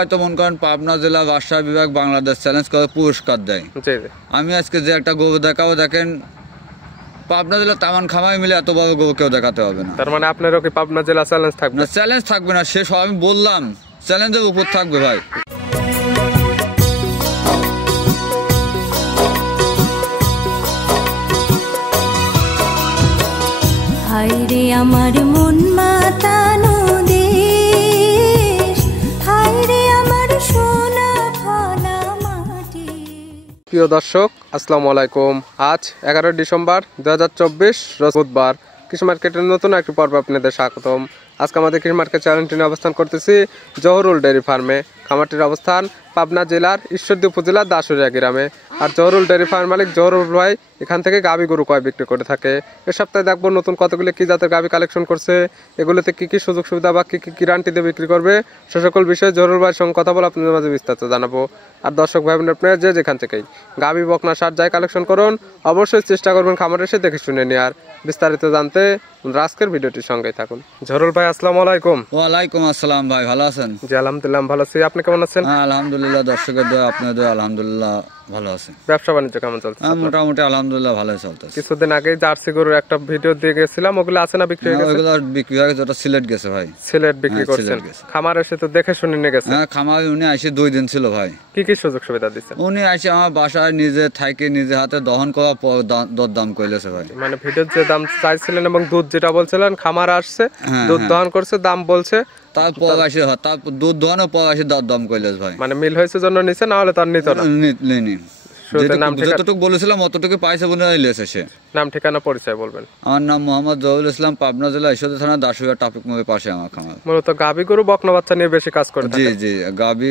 হয়তো মন করেন পাবনা জেলা বাদশাহ বিভাগ বাংলাদেশ চ্যালেঞ্জ করে পুরস্কার দেয়। আমি আজকে যে একটা গরু দেখাবো, দেখেন পাবনা জেলা তামান খামাই মিলে এত বড় গরু কেউ দেখাতে হবে না। তার মানে আপনারও কি পাবনা জেলা চ্যালেঞ্জ থাকবে না? চ্যালেঞ্জ থাকবে না, শেষ আমি বললাম চ্যালেঞ্জের উপর থাকবে ভাই। হায়রে আমার মন মাতানো দেশ, হায়রে আমার সোনা ফলা মাটি। প্রিয় দর্শক, আসসালামু আলাইকুম। আজ 11 ডিসেম্বর 2024 রোজ বুধবার। কৃষি মার্কেটের নতুন একটি পর্ব আপনাদের স্বাগতম। আজকে আমাদের কৃষি মার্কেট চ্যানেলটি নিয়ে অবস্থান করতেছি জহুরুল ডেয়ারি ফার্মে। খামারটির অবস্থান পাবনা জেলার ঈশ্বরদী উপজেলার দাসুরিয়া গ্রামে। আর জহুরুল ডেয়ারি ফার্ম মালিক জহুরুল ভাই এখান থেকে গাভী গরু কয় বিক্রি করে থাকে। এ সপ্তাহে দেখবো নতুন কতগুলি কি জাতের গাভী কালেকশন করছে, এগুলোতে কি কি সুযোগ সুবিধা বা কি কি গ্যারান্টি দিয়ে বিক্রি করবে, সে সকল বিষয়ে জহুরুল ভাইয়ের সঙ্গে কথা বলে আপনাদের মাঝে বিস্তারিত জানাবো। আর দর্শক ভাই বোন, আপনারা যে যেখান থেকেই গাভী বকনা সার যাই কালেকশন করুন, অবশ্যই চেষ্টা করবেন খামারে এসে দেখে শুনে নেওয়ার। বিস্তারিত জানতে আজকের ভিডিওটির সঙ্গেই থাকুন। জহুরুল ভাই, আসসালামু আলাইকুম। ওয়ালাইকুম আসসালাম ভাই, ভালো আছেন? জি আলহামদুলিল্লাহ ভালো আছি, আপনি কেমন আছেন? আলহামদুলিল্লাহ, দর্শকের দোয়া আপনাদের দোয়া আলহামদুলিল্লাহ ভালো আছে। ব্যবসা বাণিজ্য কেমন চলছে? মোটামুটি আলহামদুলিল্লাহ ভালোই চলতেছে। কিছুদিন আগে জার্সি গরুর একটা ভিডিও দিয়ে গেছিলাম, ওগুলো আছে না বিক্রি হয়ে গেছে? ওগুলো বিক্রি হয়ে গেছে, ওটা সিলেট গেছে ভাই। সিলেট বিক্রি করছেন? খামার এসে তো দেখে শুনে নিয়ে গেছে? হ্যাঁ, খামার উনি আসে 2 দিন ছিল ভাই। কি কি সুযোগ সুবিধা দিচ্ছেন? উনি আসে আমার বাসায় নিজে থাইকে নিজে হাতে দহন করা পর দরদাম কইলেছে ভাই। মানে ভিডিওর যে দাম চাইছিলেন এবং দুধ যেটা বলছিলেন, খামার আসছে দুধ দহন করছে, দাম বলছে, তারপর আসে তারপর দুধ দহনের পর আসে দরদাম কইলেছে ভাই। মানে মিল হয়েছে জন্য নিছে, না হলে তার নিত না। যতটুকু বলেছিলাম অতটুকু পাইছে বলে নিয়েছে সে। নাম ঠিকানা পরিচয় বলবেন? আমার নাম মোহাম্মদ জহুরুল ইসলাম, পাবনা জেলা ঈশ্বরদী থানা দাসুরিয়া ট্রাফিক মোড়ের পাশে আমার খামার। মূলত গাভী গরু বকনা বাচ্চা নিয়ে বেশি কাজ করে থাকেন? জি জি, গাভী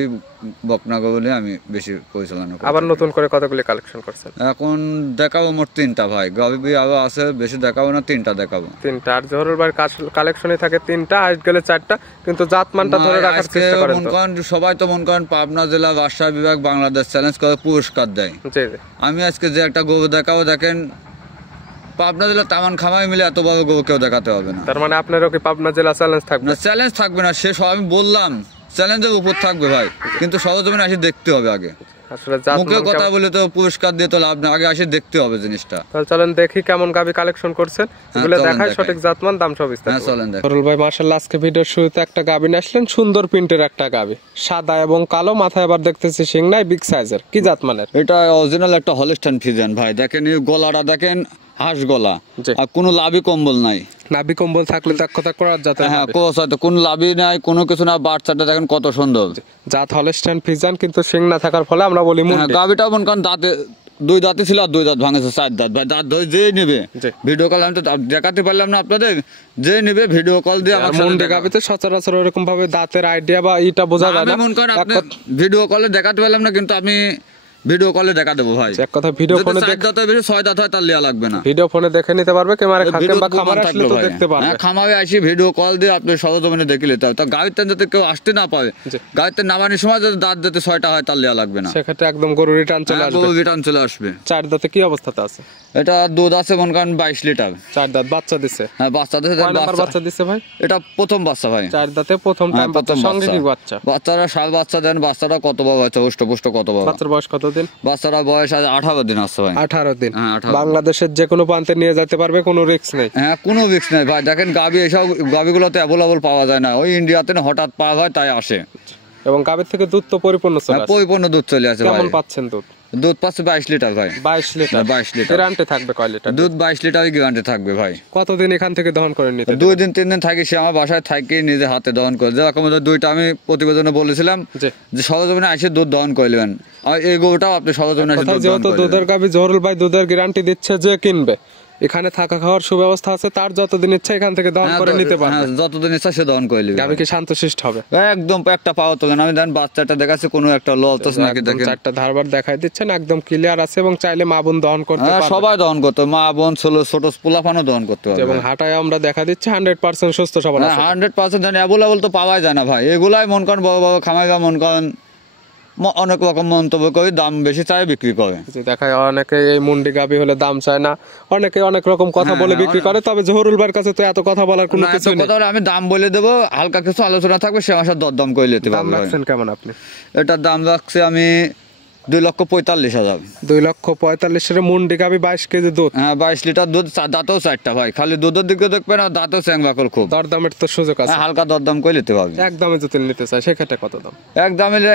বকনা গরু নিয়ে আমি বেশি পরিচালনা করি। আবার নতুন করে কতগুলি কালেকশন করছেন? এখন দেখাবো মোট 3টা ভাই। গাভী আবার আছে, বেশি দেখাবো না, 3টা দেখাবো। 3টা? আর জহুরুল ভাইয়ের কালেকশনই থাকে 3টা, আজ গেলে 4টা, কিন্তু জাতমানটা ধরে রাখার চেষ্টা করেন তো? সবাই তো মন করেন পাবনা জেলা বাদশাহ বিভাগ বাংলাদেশ চ্যালেঞ্জ করে পুরস্কার দেয়। জি জি। আমি আজকে যে একটা গরু দেখাবো, দেখেন পাবনা জেলা তামান খামাই মিলে এত বড় গরু কেউ দেখাতে হবে না। তার মানে আপনারও কি পাবনা জেলা চ্যালেঞ্জ থাকবে? না, চ্যালেঞ্জ থাকবে না, শেষ আমি বললাম চ্যালেঞ্জের উপর থাকবে ভাই, কিন্তু সরজমিনে আসে দেখতে হবে আগে। আসলে মুখে কথা বলে তো পুরস্কার দিয়ে তো লাভ না, আগে আসে দেখতে হবে জিনিসটা। তাহলে চলেন দেখি কেমন গাভী কালেকশন করছেন, এগুলো দেখাই, সঠিক জাতমান দাম সব বিস্তারিত। চলেন দেখ। জহুরুল ভাই মাশাআল্লাহ আজকে ভিডিওর শুরুতে একটা গাভী নিয়ে আসলেন, সুন্দর প্রিন্টের একটা গাভী, সাদা এবং কালো, মাথায় আবার দেখতেছি শিং নাই, বিগ সাইজের। কি জাতমানের? এটা অরিজিনাল একটা হলস্টাইন ফ্রিজিয়ান ভাই। দেখেন এই গলাটা, দেখেন হাঁস গলা, আর কোনো লাভি কম্বল নাই। নাভি কম্বল থাকলে তো এক কথা করার জাত। হ্যাঁ, কোনো লাভি নাই, কোনো কিছু না। বাচ্চাটা দেখেন কত সুন্দর জাত হলস্টাইন ফ্রিজিয়ান, কিন্তু শিং না থাকার ফলে আমরা বলি মুন্ডি। গাভীটা মন কারণ দাঁতে 2 দাঁতে ছিল, আর 2 দাঁত ভাঙেছে, 4 দাঁত ভাই। দাঁত ধরে যে নেবে ভিডিও কল, আমি তো দেখাতে পারলাম না আপনাদের, যে নেবে ভিডিও কল দিয়ে আমার মুন্ডি গাভীতে সচরাচর এরকম ভাবে দাঁতের আইডিয়া বা ইটা বোঝা যায় না। মন করেন আপনি ভিডিও কলে দেখাতে পারলাম না, কিন্তু আমি ভিডিও কলে দেখা দেবো ভাই। এক কথা ভিডিও ফোনে দেখতে বেশি 6 দাঁত হয়, তার লিয়া লাগবে না। ভিডিও ফোনে দেখে নিতে পারবে, ক্যামেরা খাকে বা খামারে আসলে তো দেখতে পারবে। হ্যাঁ, খামারে আসি ভিডিও কল দিয়ে আপনি সরজমিনে দেখে নিতে হবে। তা গাড়িতে যাতে কেউ আসতে না পারে, গাড়িতে নামানোর সময় যদি দাঁত যাতে 6টা হয়, তার লিয়া লাগবে না। সেক্ষেত্রে একদম গরু রিটার্ন চলে আসবে। গরু রিটার্ন চলে আসবে। 4 দাঁতে কি অবস্থাতে আছে? এটা দুধ আছে মন করেন 22 লিটার। 4 দাঁত বাচ্চা দিছে? হ্যাঁ, বাচ্চা দিছে। কয় নাম্বার বাচ্চা দিছে ভাই? এটা প্রথম বাচ্চা ভাই। 4 দাঁতে প্রথম টাইম বাচ্চা। সঙ্গে কি বাচ্চা? বাচ্চারা শাল বাচ্চা দেন। বাচ্চাটা কত বড় হয়েছে, পুষ্ট কত বড়? বাচ্চার বয়স কত দিন? বাচ্চারা বয়স আজ 18 দিন আছে ভাই। 18 দিন? বাংলাদেশের যে কোনো প্রান্তে নিয়ে যেতে পারবে, কোনো রিস্ক নেই? হ্যাঁ, কোনো রিস্ক নেই ভাই। দেখেন গাভী, এসব গাভীগুলোতে অ্যাভেলেবল পাওয়া যায় না, ওই ইন্ডিয়াতে হঠাৎ পাওয়া হয়, তাই আসে। এবং গাভীর থেকে দুধ তো পরিপূর্ণ চলে আসে? পরিপূর্ণ দুধ চলে আসে। কেমন পাচ্ছেন দুধ? দুধ পাচ্ছে 22 লিটার ভাই। 22 লিটার? 22 লিটার গ্যারান্টি থাকবে কয় লিটার দুধ? 22 লিটারই গ্যারান্টি থাকবে ভাই। কতদিন এখান থেকে দহন করে নিতে? 2 দিন 3 দিন থাকি, সে আমার বাসায় থাকি, নিজে হাতে দহন করে। যেরকম 2টা আমি প্রতিবেদনে বলেছিলাম যে সরজমিনে এসে দুধ দহন করলেন, আর এই গরুটাও আপনি সরজমিনে এসে দুধ দহন করলেন। যেহেতু দুধের গাভী, জহুরুল ভাই দুধের গ্যারান্টি দিচ্ছে, যে কিনবে এখানে থাকা খাওয়ার সুব্যবস্থা আছে, তার যতদিন ইচ্ছা এখান থেকে দহন করে নিতে পারবে। যতদিন ইচ্ছা সে দহন করে নিবে। গাভী কি শান্তশিষ্ট হবে? একদম একটা পাওয়া তোলেন। আমি দেন বাচ্চাটা দেখাচ্ছি, কোনো একটা ললতস নাকি, দেখেন 4টা ধারবার দেখাই দিচ্ছেন, একদম ক্লিয়ার আছে, এবং চাইলে মা বোন দহন করতে পারবে। সবাই দহন করতে, মা বোন ছোট পোলাপানও দহন করতে পারবে। এবং হাঁটায় আমরা দেখা দিচ্ছি 100% সুস্থ সবল আছে। 100% জানি, অ্যাভেলেবল তো পাওয়াই যায় না ভাই। এগুলাই মন করেন বড় বড় খামাইগা মন করেন অনেক রকম মন্তব্য করে, দাম বেশি চাই বিক্রি করে। দেখা যায় অনেকে এই মুন্ডি গাবি হলে দাম চায় না, অনেকে অনেক রকম কথা বলে বিক্রি করে। তবে জহুরুল ভাইয়ের কাছে তো এত কথা বলার কোনো কিছু নেই। আমি দাম বলে দেবো, হালকা কিছু আলোচনা থাকবে, সে আমার সাথে দরদাম করে নিতে পারবে। দাম রাখছেন কেমন আপনি? এটার দাম রাখছি আমি 2,45,000। 2,45,000 মুন্ডি গাবি 22 কেজি দুধ। হ্যাঁ 22 লিটার দুধ, দাঁতেও 4টা ভাই, খালি দুধের দিকে দেখবে না, দাঁতেও চ্যাংবাকল খুব। দরদামের তো সুযোগ আছে? হালকা দরদাম করে নিতে পারবে। একদমে যদি নিতে চাই সেক্ষেত্রে কত দাম?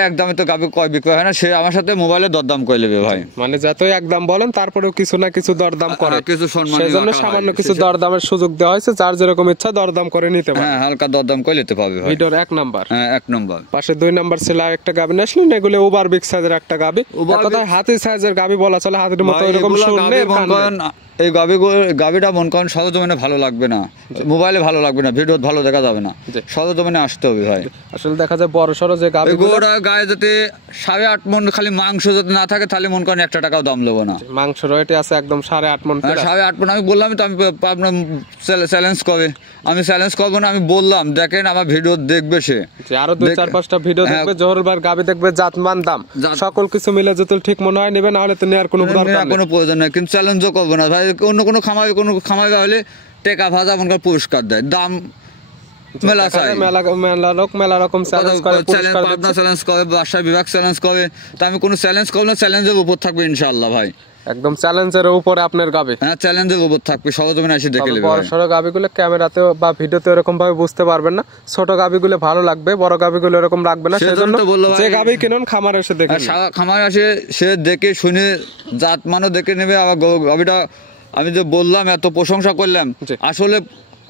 একদমে তো গাবি কয় বিক্রি হয় না, সে আমার সাথে মোবাইলে দরদাম করে নেবে ভাই। মানে যতই একদম বলেন তারপরেও কিছু না কিছু দরদাম করে, কিছু সম্মান, সেজন্য সামান্য কিছু দরদামের সুযোগ দেওয়া হয়েছে, যার যেরকম ইচ্ছা দরদাম করে নিতে পারে। হ্যাঁ হালকা দরদাম করে নিতে পারবে ভাই। ভিডিওর 1 নাম্বার। হ্যাঁ 1 নম্বর। পাশে 2 নাম্বার ছিল একটা গাবি আসলেন, এগুলো ওভার বিগ সাইজের একটা গাবি। কথা হাতি সাইজের গাবি বলা চলে, হাতির মতো এরকম শুনলে এই গাবিটা মন করেন সরজমিনে ভালো লাগবে না, মোবাইলে ভালো লাগবে না, ভিডিও ভালো দেখা যাবে না, সরজমিনে আসতে হবে ভাই। আসলে দেখা যায় বড় সড়ো যে গাবি গায়ে যদি 8.5 মন খালি মাংস যদি না থাকে, তাহলে মন করেন 1 টাকাও দাম নেবো না। মাংস রয়েছে আছে একদম 8.5 মন। 8.5 মন আমি বললাম তো, আমি আপনার চ্যালেঞ্জ করবে, আমি চ্যালেঞ্জ করবো না, আমি বললাম দেখেন আমার ভিডিও দেখবে, সে আরো 2-4-5টা ভিডিও দেখবে, জহুরুল ভাইয়ের গাবি দেখবে, জাতমান দাম সকল কিছু মিলে যদি ঠিক মনে হয় নেবে, না হলে তো নেওয়ার কোনো প্রয়োজন নেই। কিন্তু চ্যালেঞ্জও করবো না ভাই, অন্য কোনো খামারে হলে টেকা ভাজা মনে করে পুরস্কার দেয়, দাম মেলা চাই, মেলা রকম চ্যালেঞ্জ করে, বাসায় বিভাগ চ্যালেঞ্জ করে। তা আমি কোনো চ্যালেঞ্জ করবো না, চ্যালেঞ্জের উপর থাকবে ইনশাআল্লাহ ভাই, একদম চ্যালেঞ্জের উপরে আপনার গাবি। হ্যাঁ চ্যালেঞ্জের উপর থাকবে, সরজমিনে এসে দেখে নেবে। বড় সড়ো গাবিগুলো ক্যামেরাতে বা ভিডিওতে এরকম ভাবে বুঝতে পারবেন না, ছোট গাবিগুলো ভালো লাগবে, বড় গাবিগুলো এরকম লাগবে না। সেজন্য যে গাবি কিনুন খামারে এসে দেখে, খামারে এসে সে দেখে শুনে জাত মানও দেখে নেবে। আবার গাবিটা আমি যে বললাম এত প্রশংসা করলাম, আসলে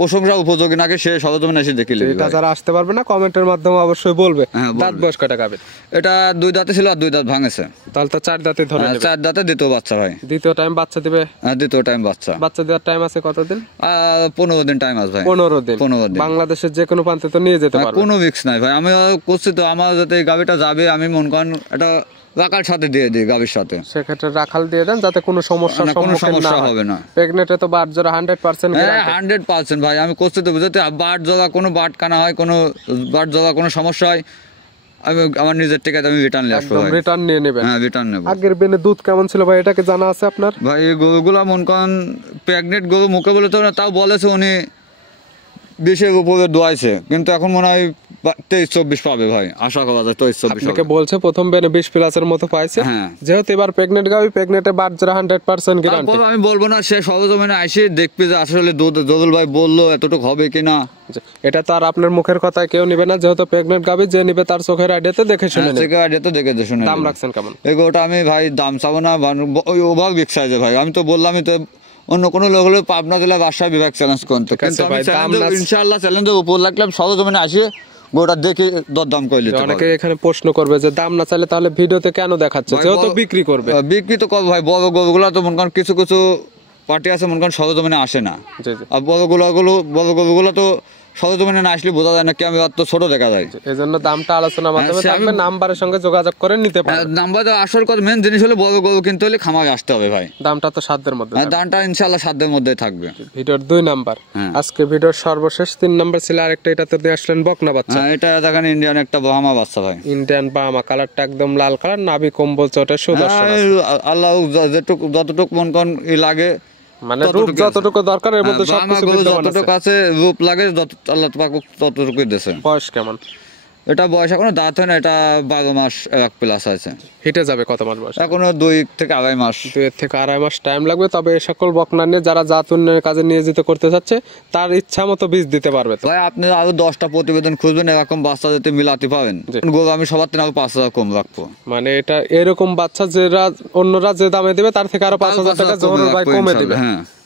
প্রশংসা উপযোগী নাকি সে সরজমিনে এসে দেখে নেবে। এটা যারা আসতে পারবে না কমেন্টের মাধ্যমে অবশ্যই বলবে। দাঁত বয়স কয়টা গাবির? এটা 2 দাঁতে ছিল আর 2 দাঁত ভাঙেছে, তাহলে তো 4 দাঁতে ধরে নেবে। 4 দাঁতে দ্বিতীয় বাচ্চা ভাই। দ্বিতীয় টাইম বাচ্চা দিবে? হ্যাঁ দ্বিতীয় টাইম বাচ্চা দেওয়ার টাইম আছে কতদিন? 15 দিন টাইম আছে ভাই। 15 দিন। বাংলাদেশের যে কোনো প্রান্তে তো নিয়ে যেতে পারবে, কোনো রিস্ক নাই ভাই। আমি করছি তো, আমার যাতে এই গাবিটা যাবে, আমি মন করেন এটা রাখাল সাথে দিয়ে দিই, গাবির সাথে সেক্ষেত্রে রাখাল দিয়ে দেন, যাতে কোনো সমস্যা হবে না। প্রেগনেন্টে তো বাট জোড়া 100%। 100% ভাই, আমি করছি তো, বুঝতে বাট জোড়া কোনো বাট কানা হয়, কোনো বাট জোড়া কোনো সমস্যা হয়, আমি আমার নিজের টিকাতে আমি রিটার্ন নিয়ে আসবো। রিটার্ন নিয়ে নেবেন? হ্যাঁ রিটার্ন নেব। আগের বেনে দুধ কেমন ছিল ভাই, এটা কি জানা আছে আপনার? ভাই এই গরুগুলা মন করেন প্রেগনেন্ট গরু, মুখে বলে তো তাও বলেছে উনি 20-এর উপরে দোয়াইছে, কিন্তু এখন মনে হয় 23-24 পাবে ভাই, আশা করা যায় 23-24 বলছে। প্রথম বেনে 20+ মতো পাইছে, যেহেতু এবার প্রেগনেন্ট গাবি, প্রেগনেন্টে বাট জোড়া 100% গ্যারান্টি। আমি বলবো না, সে সরজমিনে আসে দেখবে যে আসলে জহুরুল ভাই বললো এতটুকু হবে কিনা। এটা তো আর আপনার মুখের কথায় কেউ নিবে না, যেহেতু প্রেগনেন্ট গাবি, যে নিবে তার চোখের আইডিয়াতে দেখে শুনে নেবে। আইডিয়াতে দেখে শুনে। দাম রাখছেন কেমন? এগোটা আমি ভাই দাম চাবো না, ওই ওভার বিগ সাইজে ভাই। আমি তো বললামই তো, অন্য কোনো লোক হলে পাবনা জেলা বাসায় বিভাগ চ্যালেঞ্জ করতে, কিন্তু ইনশাআল্লাহ চ্যালেঞ্জের উপর লাগলাম, সরজমিনে আসে গোটা দেখে দরদাম করে নিতে পারবে। অনেকে এখানে প্রশ্ন করবে যে দাম না চাইলে তাহলে ভিডিওতে কেন দেখাচ্ছে, যেহেতু বিক্রি করবে। বিক্রি তো করবে ভাই, বড় গরুগুলো তো মনে করেন কিছু পার্টি আছে মনে করেন সরজমিনে আসে না, আর বড় গরুগুলো তো সরজমিনে না আসলে বোঝা যায় না, কি আমি তো ছোট দেখা যায়। এজন্য দামটা আলোচনার মাধ্যমে থাকবে, নাম্বারের সঙ্গে যোগাযোগ করে নিতে পারবেন। নাম্বার আসল কথা, মেন জিনিস হলো বড় গরু কিনতে হলে খামারে আসতে হবে ভাই। দামটা তো সাধ্যের মধ্যে, দামটা ইনশাআল্লাহ সাধ্যের মধ্যে থাকবে। ভিডিওর 2 নাম্বার। আজকে ভিডিওর সর্বশেষ 3 নাম্বার ছিল আরেকটা, এটা তো দিয়ে আসলেন বকনা বাচ্চা। এটা দেখেন ইন্ডিয়ান একটা বাহামা বাচ্চা ভাই, ইন্ডিয়ান বাহামা, কালারটা একদম লাল কালার, নাভি কম্বল চটে সুদর্শন। আল্লাহ যতটুকু মন করেন লাগে, মানে রূপ যতটুকু দরকার এর মধ্যে সবকিছু যতটুকু আছে, রূপ লাগে আল্লাহ পাক ততটুকুই দিয়েছে। বয়স কেমন? এটা বয়স এখনো দাঁত হয় না, এটা 12 মাস 1+ আছে। হিটে যাবে কত মাস বয়স? এখনো 2 থেকে 2.5 মাস। 2 থেকে 2.5 মাস টাইম লাগবে। তবে এই সকল বকনা নিয়ে যারা জাত উন্নয়নের কাজে নিয়োজিত করতে চাচ্ছে, তার ইচ্ছা মতো বীজ দিতে পারবে। ভাই আপনি আরো 10টা প্রতিবেদন খুঁজবেন, এরকম বাচ্চা যাতে মিলাতে পাবেন। গরু আমি সবার থেকে 5,000 কম রাখবো। মানে এটা এরকম বাচ্চা যারা অন্যরা যে দামে দিবে তার থেকে আরো 5,000 টাকা জহুরুল ভাই কমে দিবে।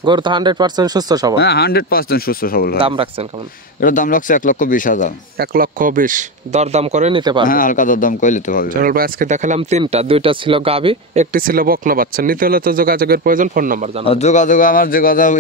গরু তো 100% সুস্থ সবল। হ্যাঁ 100% সুস্থ সবল। দাম রাখছেন কেমন? এটা দাম রাখছে 1,20,000। 1,20,000 দরদাম করে নিতে পারবে? হ্যাঁ হালকা দরদাম করে নিতে পারবে। জহুরুল ভাই আজকে দেখালাম 3টা, 2টা ছিল গাবি, একটি ছিল বকনা বাচ্চা। নিতে হলে তো যোগাযোগের প্রয়োজন। ফোন নাম্বার জানান। যোগাযোগ আমার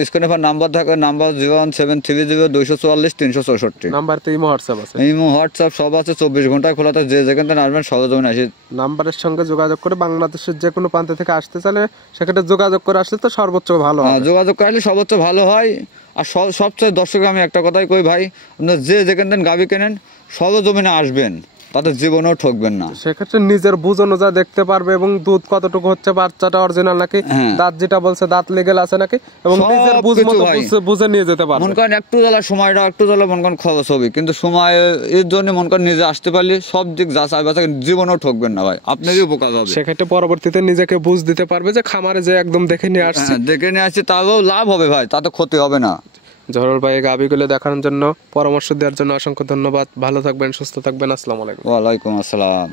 স্ক্রিনে নাম্বার থাকে, নাম্বার 01730 নাম্বার তো ইমো হোয়াটসঅ্যাপ আছে? ইমো হোয়াটসঅ্যাপ সব আছে, 24 ঘন্টায় খোলা থাকে। যে যেখান থেকে আসবেন সরজমিনে আসে নাম্বারের সঙ্গে যোগাযোগ করে বাংলাদেশের যে কোনো প্রান্ত থেকে আসতে চাইলে সেক্ষেত্রে যোগাযোগ করে আসলে তো সর্বোচ্চ ভালো হয়। যোগাযোগ করলে সর্বোচ্চ ভালো হয়। আর সবচেয়ে দর্শক আমি একটা কথাই কই ভাই, আপনারা যে যেখান থেকে গাবি কেনেন সরজমিনে আসবেন, তাদের জীবনেও ঠকবেন না। সেক্ষেত্রে নিজের বুঝ অনুযায়ী দেখতে পারবে এবং দুধ কতটুকু হচ্ছে, বাচ্চাটা অরিজিনাল নাকি, হ্যাঁ। দাঁত যেটা বলছে দাঁত লিগেল আছে নাকি, এবং সব নিজের বুঝ কিছু মতো ভাই। বুঝে নিয়ে যেতে পারবে। মন করেন একটু জ্বালা সময়টা একটু জ্বালা মন করেন খরচ হবে, কিন্তু সময় এর জন্য মন করেন নিজে আসতে পারলে সব দিক যাচাই বাছাই জীবনেও ঠকবেন না ভাই, আপনারই উপকার হবে। সেক্ষেত্রে পরবর্তীতে নিজেকে বুঝ দিতে পারবে যে খামারে যে একদম দেখে নিয়ে আসছে। হ্যাঁ, দেখে নিয়ে আসছি তাতেও লাভ হবে ভাই, তাতে ক্ষতি হবে না। জহরুল ভাই গাভীগুলো দেখানোর জন্য, পরামর্শ দেওয়ার জন্য অসংখ্য ধন্যবাদ। ভালো থাকবেন, সুস্থ থাকবেন। আসসালামু আলাইকুম। ওয়ালাইকুম আসসালাম।